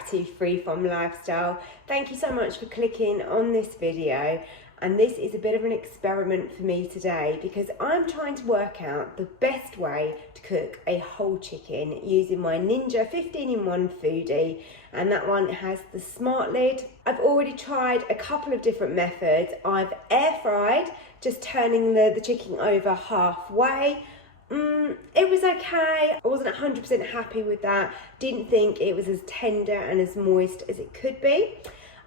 back to Freeform Lifestyle. Thank you so much for clicking on this video, and this is a bit of an experiment for me today because I'm trying to work out the best way to cook a whole chicken using my Ninja 15-in-1 Foodi, and that one has the smart lid. I've already tried a couple of different methods. I've air fried, just turning the chicken over halfway. It was okay. I wasn't 100% happy with that. Didn't think it was as tender and as moist as it could be.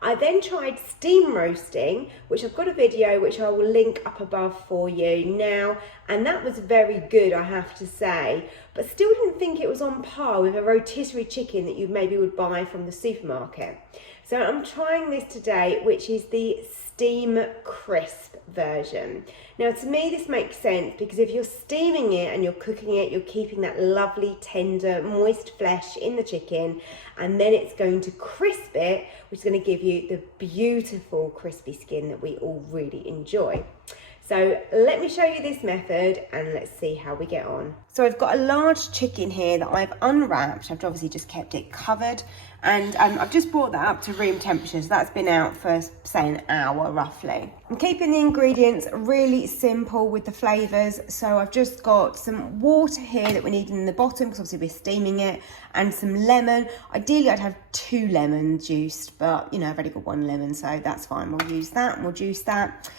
I then tried steam roasting, which I've got a video which I will link up above for you now, and that was very good, I have to say, but still didn't think it was on par with a rotisserie chicken that you maybe would buy from the supermarket. So I'm trying this today, which is the steam crisp version. Now to me this makes sense because if you're steaming it and you're cooking it, you're keeping that lovely tender moist flesh in the chicken, and then it's going to crisp it, which is going to give you the beautiful crispy skin that we all really enjoy. So let me show you this method and let's see how we get on. So I've got a large chicken here that I've unwrapped. I've obviously just kept it covered, and I've just brought that up to room temperature. So that's been out for, say, an hour roughly. I'm keeping the ingredients really simple with the flavours. So I've just got some water here that we need in the bottom because obviously we're steaming it, and some lemon. Ideally I'd have 2 lemons juiced, but you know, I've already got 1 lemon, so that's fine. We'll use that and we'll juice that.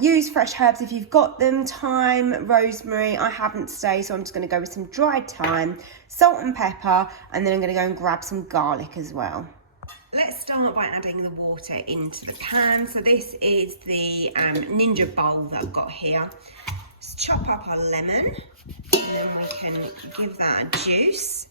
Use fresh herbs if you've got them. Thyme, rosemary. I haven't today, so I'm just going to go with some dried thyme, salt and pepper, and then I'm going to go and grab some garlic as well. Let's start by adding the water into the pan. So this is the Ninja bowl that I've got here. Let's chop up our lemon, and then we can give that a juice.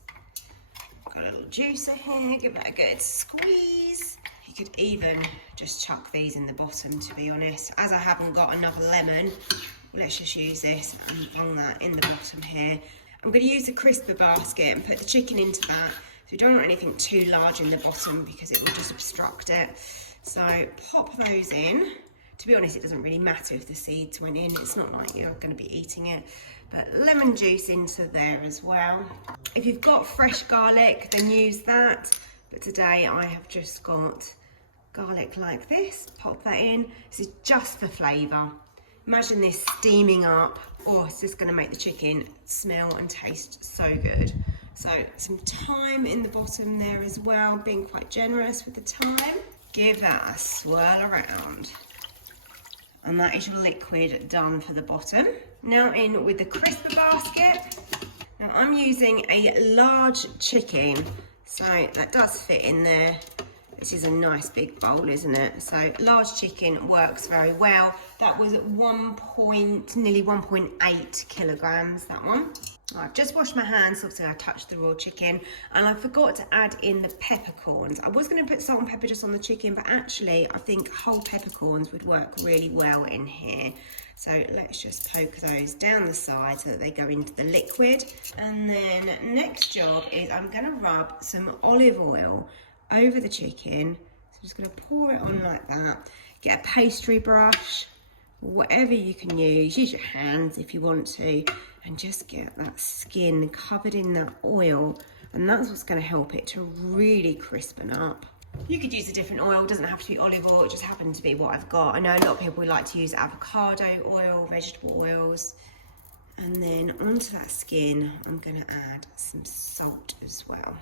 Got a little juicer here, give that a good squeeze. You could even just chuck these in the bottom, to be honest. As I haven't got another lemon, let's just use this and bung that in the bottom here. I'm going to use the crisper basket and put the chicken into that. So we don't want anything too large in the bottom because it will just obstruct it. So pop those in. To be honest, it doesn't really matter if the seeds went in. It's not like you're going to be eating it. But lemon juice into there as well. If you've got fresh garlic, then use that. But today I have just got garlic like this. Pop that in. This is just for flavour. Imagine this steaming up. Oh, it's just going to make the chicken smell and taste so good. So some thyme in the bottom there as well, being quite generous with the thyme. Give that a swirl around. And that is your liquid done for the bottom. Now in with the crisper basket. Now I'm using a large chicken, so that does fit in there. This is a nice big bowl, isn't it? So large chicken works very well. That was at nearly 1.8 kilograms, that one. I've just washed my hands, obviously I touched the raw chicken, and I forgot to add in the peppercorns. I was going to put salt and pepper just on the chicken, but actually I think whole peppercorns would work really well in here. So let's just poke those down the side so that they go into the liquid. And then next job is I'm going to rub some olive oil over the chicken. So I'm just going to pour it on like that. Get a pastry brush, whatever you can use your hands if you want to, and just get that skin covered in that oil, and that's what's going to help it to really crispen up. You could use a different oil, it doesn't have to be olive oil, it just happened to be what I've got. I know a lot of people like to use avocado oil, vegetable oils, and then onto that skin I'm going to add some salt as well.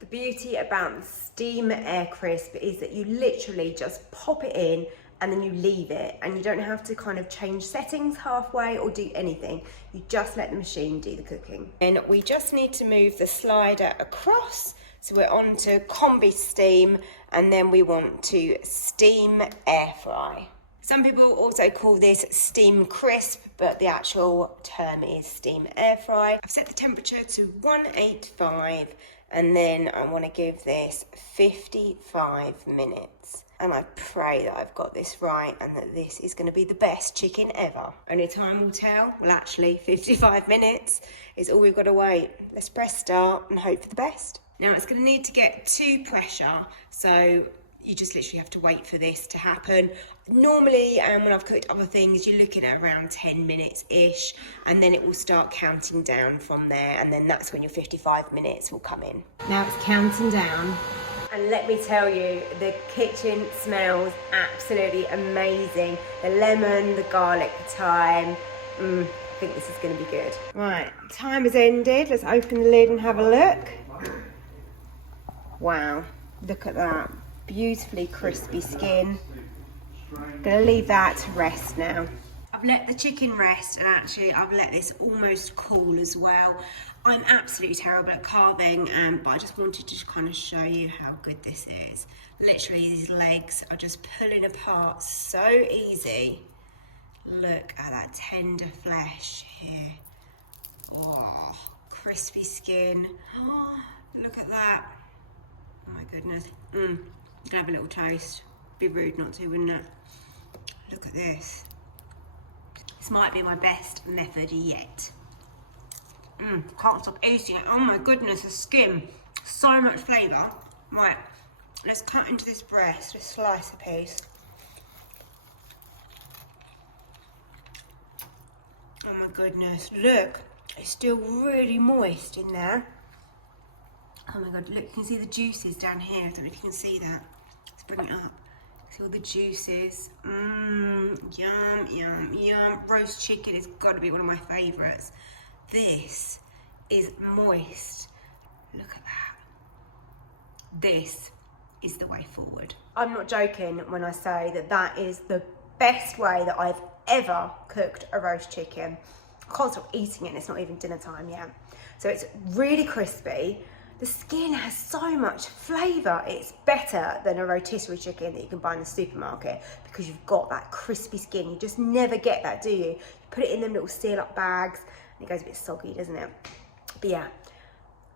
The beauty about the steam air crisp is that you literally just pop it in and then you leave it, and you don't have to kind of change settings halfway or do anything. You just let the machine do the cooking. And we just need to move the slider across. So we're on to combi steam, and then we want to steam air fry. Some people also call this steam crisp, but the actual term is steam air fry. I've set the temperature to 185, and then I want to give this 55 minutes. And I pray that I've got this right and that this is going to be the best chicken ever. Only time will tell. Well, actually, 55 minutes is all we've got to wait. Let's press start and hope for the best. Now, it's going to need to get to pressure, so you just literally have to wait for this to happen. Normally, when I've cooked other things, you're looking at around 10 minutes-ish, and then it will start counting down from there, and then that's when your 55 minutes will come in. Now it's counting down. And let me tell you, the kitchen smells absolutely amazing. The lemon, the garlic, the thyme. I think this is going to be good. Right, time has ended. Let's open the lid and have a look. Wow, look at that. Beautifully crispy skin. Gonna leave that to rest now. I've let the chicken rest, and actually I've let this almost cool as well. I'm absolutely terrible at carving, but I just wanted to kind of show you how good this is. Literally, these legs are just pulling apart so easy. Look at that tender flesh here. Oh, crispy skin. Oh, look at that. Oh my goodness. You can have a little taste. Be rude not to, wouldn't it? Look at this. This might be my best method yet. Can't stop eating it. Oh my goodness, the skin. So much flavour. Right, let's cut into this breast. Let's slice a piece. Oh my goodness, look. It's still really moist in there. Oh my god, look, you can see the juices down here. I don't know if you can see that. Let's bring it up. See all the juices. Yum, yum, yum. Roast chicken has got to be one of my favourites. This is moist. Look at that. This is the way forward. I'm not joking when I say that that is the best way that I've ever cooked a roast chicken. I can't stop eating it and it's not even dinner time yet. So it's really crispy. The skin has so much flavour. It's better than a rotisserie chicken that you can buy in the supermarket because you've got that crispy skin. You just never get that, do you? You put it in them little seal-up bags and it goes a bit soggy, doesn't it? But yeah,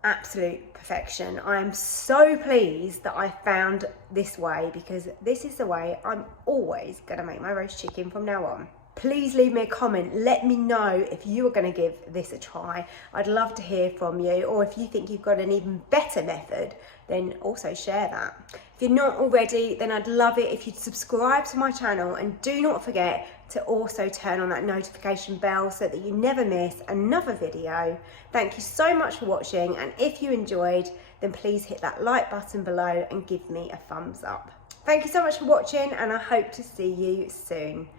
absolute perfection. I am so pleased that I found this way because this is the way I'm always going to make my roast chicken from now on. Please leave me a comment. Let me know if you are going to give this a try. I'd love to hear from you, or if you think you've got an even better method, then also share that. If you're not already, then I'd love it if you'd subscribe to my channel, and do not forget to also turn on that notification bell so that you never miss another video. Thank you so much for watching, and if you enjoyed, then please hit that like button below and give me a thumbs up. Thank you so much for watching, and I hope to see you soon.